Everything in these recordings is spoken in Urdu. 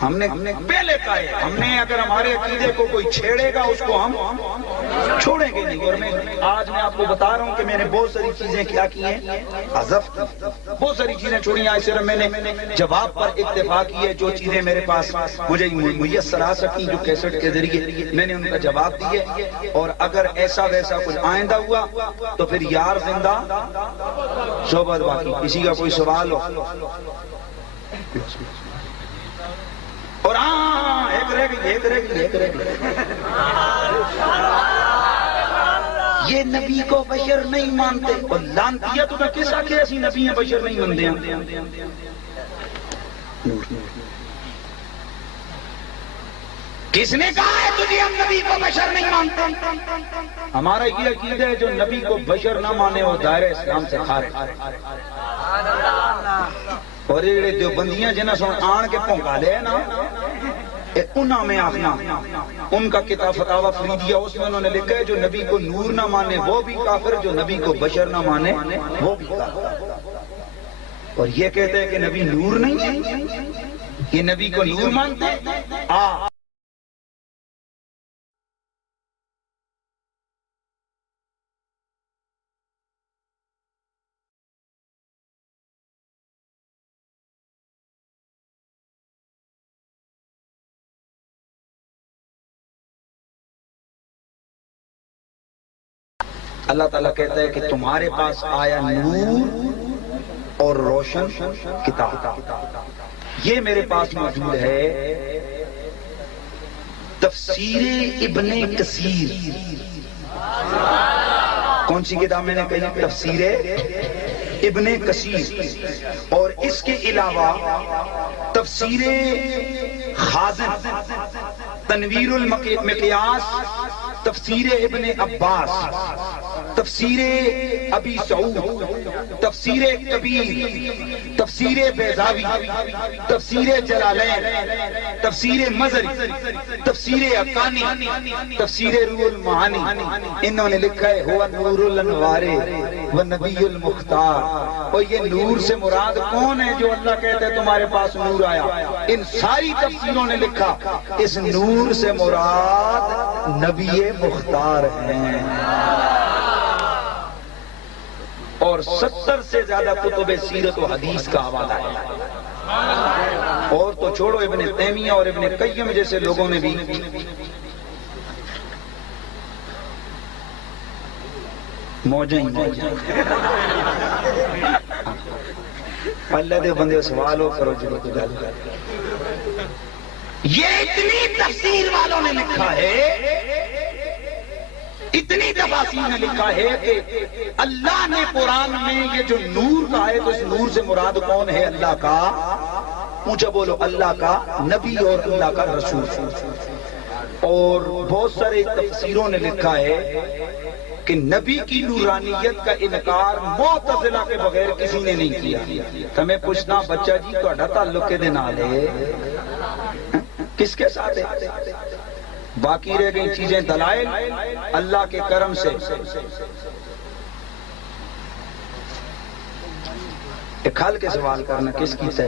ہم نے پہلے کہا ہے، ہم نے اگر ہمارے عقیدے کو کوئی چھیڑے گا اس کو ہم چھوڑیں گے نہیں۔ اور آج میں آپ کو بتا رہا ہوں کہ میں نے بہت ساری چیزیں کیا کی ہیں، حذف بہت ساری چیزیں چھوڑی ہیں، صرف میں نے جواب پر اکتفا کی ہے۔ جو چیزیں میرے پاس مجھے میسر آ سکی جو کیسٹ کے ذریعے میں نے ان کا جواب دیے، اور اگر ایسا ویسا کچھ آئندہ ہوا تو پھر یار زندہ صحبت باقی۔ کسی کا کوئی سوال ہو؟ اور ہاں ایک رہ گئی یہ نبی کو بشر نہیں مانتے، اور لانتیہ تو میں کس آکھے ایسی نبی ہیں بشر نہیں مانتے ہیں؟ کس نے کہا ہے تجھے ہم نبی کو بشر نہیں مانتے؟ ہمارا یہ عقیدہ ہے جو نبی کو بشر نہ مانے وہ دائرہ اسلام سے خارج۔ اور یہ جو بندیاں جنہیں سن آن کے پونکا لے نا، انہاں میں آخنا ان کا کتاب فتاوی فریدیہ، اس میں انہوں نے لکھا ہے جو نبی کو نور نہ مانے وہ بھی کافر، جو نبی کو بشر نہ مانے وہ بھی کافر۔ اور یہ کہتے ہیں کہ نبی نور نہیں ہے، یہ نبی کو نور مانتے ہیں۔ اللہ تعالیٰ کہتا ہے کہ تمہارے پاس آیا نور اور روشن کتاب، یہ میرے پاس موجود ہے تفسیر ابن کثیر۔ کون سی کتاب میں نے کہی؟ تفسیر ابن کثیر۔ اور اس کے علاوہ تفسیر خازن، تنویر المقیاس، تفسیر ابن عباس، تفسیر ابی سعود، تفسیر کبیر، تفسیر بیضاوی، تفسیر جلالین، تفسیر مزری، تفسیر حقانی، تفسیر روح المعانی۔ انہوں نے لکھا ہے ہوا نور الانوار و نبی المختار۔ اور یہ نور سے مراد کون ہے جو اللہ کہتے ہیں تمہارے پاس نور آیا؟ ان ساری تفسیروں نے لکھا اس نور سے مراد نبی مختار ہیں۔ اور 70 سے زیادہ کتب سیرت و حدیث کا حوالہ ہے۔ اور تو چھوڑو ابن تیمیہ اور ابن قیم جیسے لوگوں نے بھی موجیں اللہ دے بندے سوال ہو کرو جو گل۔ یہ اتنی تفسیر والوں نے لکھا ہے، اتنی تفاسیر نے لکھا ہے کہ اللہ نے قرآن میں یہ جو نور کا ہے تو اس نور سے مراد کون ہے؟ اللہ کا، اونچا بولو، اللہ کا نبی اور اللہ کا رسول۔ اور بہت سارے تفسیروں نے لکھا ہے کہ نبی کی نورانیت کا انکار معتزلہ کے بغیر کسی نے نہیں کیا۔ تمہیں پوچھنا بچہ جی تہاڈا تعلق کے نال ہے کس کے ساتھ ہے؟ باقی رہ گئی چیزیں دلائل اللہ کے کرم سے۔ ایک حل کے سوال کرنا کس کی سے؟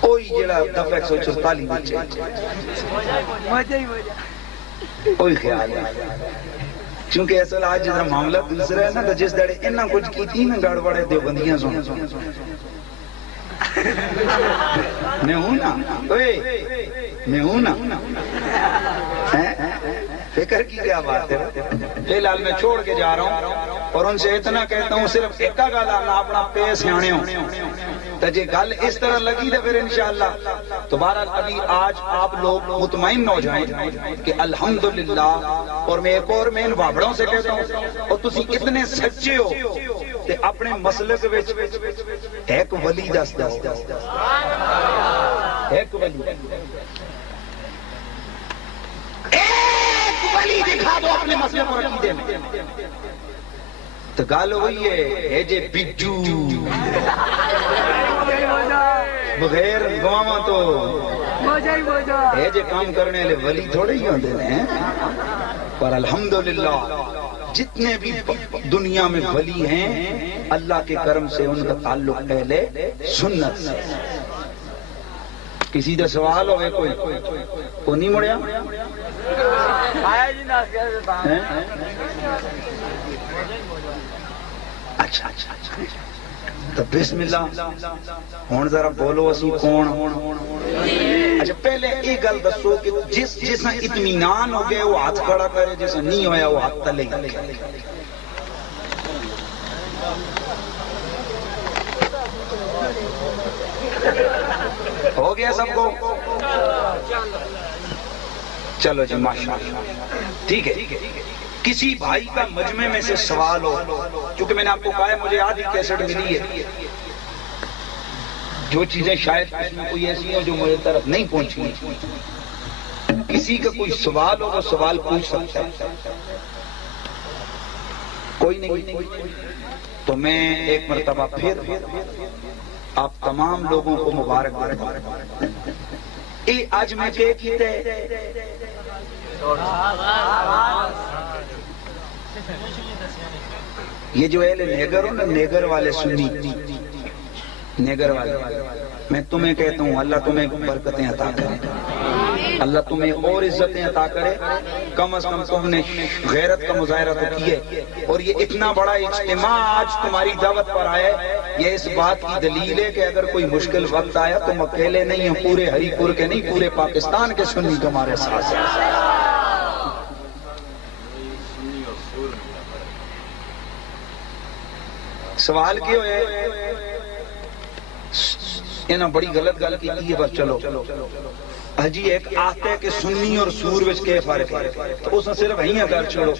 کوئی جڑا دفعہ 144 بچے کوئی خیال ہے، چونکہ اصل آج جدھر معاملہ دوسرا ہے نا، تو جس دڑے انہاں کچھ کی تھی نا گڑبڑے دیوبندیاں سن میں ہوں نا، میں ہوں نا، فکر کی کیا بات ہے؟ فی الحال میں چھوڑ کے جا رہا ہوں اور ان سے اتنا کہتا ہوں صرف ایک گل آنا اپنا پیس سیانے ہوں تو جی گل اس طرح لگی تو پھر انشاءاللہ تو بہرحال ابھی آج آپ لوگ مطمئن ہو جائیں کہ الحمدللہ۔ اور میں ایک اور میں ان بابڑوں سے کہتا ہوں اور تسی اتنے سچے ہو کہ اپنے مسلک وچ ایک ولی دس دو، ایک ولی دکھا دو اپنے مسئلے کو عقیدے میں، تو گل ہوئی ہے جے بجو بغیر گواواں تو یہ جے کام کرنے والے ولی تھوڑے ہی ہوندے ہیں۔ پر الحمدللہ جتنے بھی دنیا میں ولی ہیں اللہ کے کرم سے ان کا تعلق اہل سنت سے۔ کسی کا سوال ہوئے کوئی وہ نہیں مڑیا؟ اچھا اچھا اچھا تو بسم اللہ ہوں ذرا بولو اسی کون؟ اچھا پہلے یہ گل دسو کہ جس اطمینان ہو گئے وہ ہاتھ کھڑا کرے، جس نہیں ہویا وہ ہاتھ تلے گا۔ ہو گیا سب کو؟ چلو جی ماشاءاللہ ٹھیک ہے۔ کسی بھائی کا مجمع میں سے سوال ہو، کیونکہ میں نے آپ کو کہا ہے مجھے آدھی کیسٹ ملی ہے، جو چیزیں شاید اس میں کوئی ایسی ہیں جو میرے طرف نہیں پہنچی، کسی کا کوئی سوال ہو وہ سوال پوچھ سکتا ہے، کوئی نہیں تو میں ایک مرتبہ پھر آپ تمام لوگوں کو مبارک دیتا ہوں۔ آج میں کیا کیتے یہ جو اہل نیگر ہو نا، نیگر والے سنی، نیگر والے، میں تمہیں کہتا ہوں اللہ تمہیں برکتیں عطا کرے، اللہ تمہیں اور عزتیں عطا کرے، کم از کم تم نے غیرت کا مظاہرہ تو کیے، اور یہ اتنا بڑا اجتماع آج تمہاری دعوت پر آیا ہے، یہ اس بات کی دلیل ہے کہ اگر کوئی مشکل وقت آیا تم اکیلے نہیں ہیں، پورے ہری پور کے نہیں پورے پاکستان کے سنی تمہارے ساتھ ہیں۔ سوال کیوں ہوئے؟ انہاں بڑی غلط گل کی ہے، بس چلو حجی ایک آتے کہ سنی اور سور وچ کے فرق ہے، تو اس نے صرف ہی اگر چھوڑو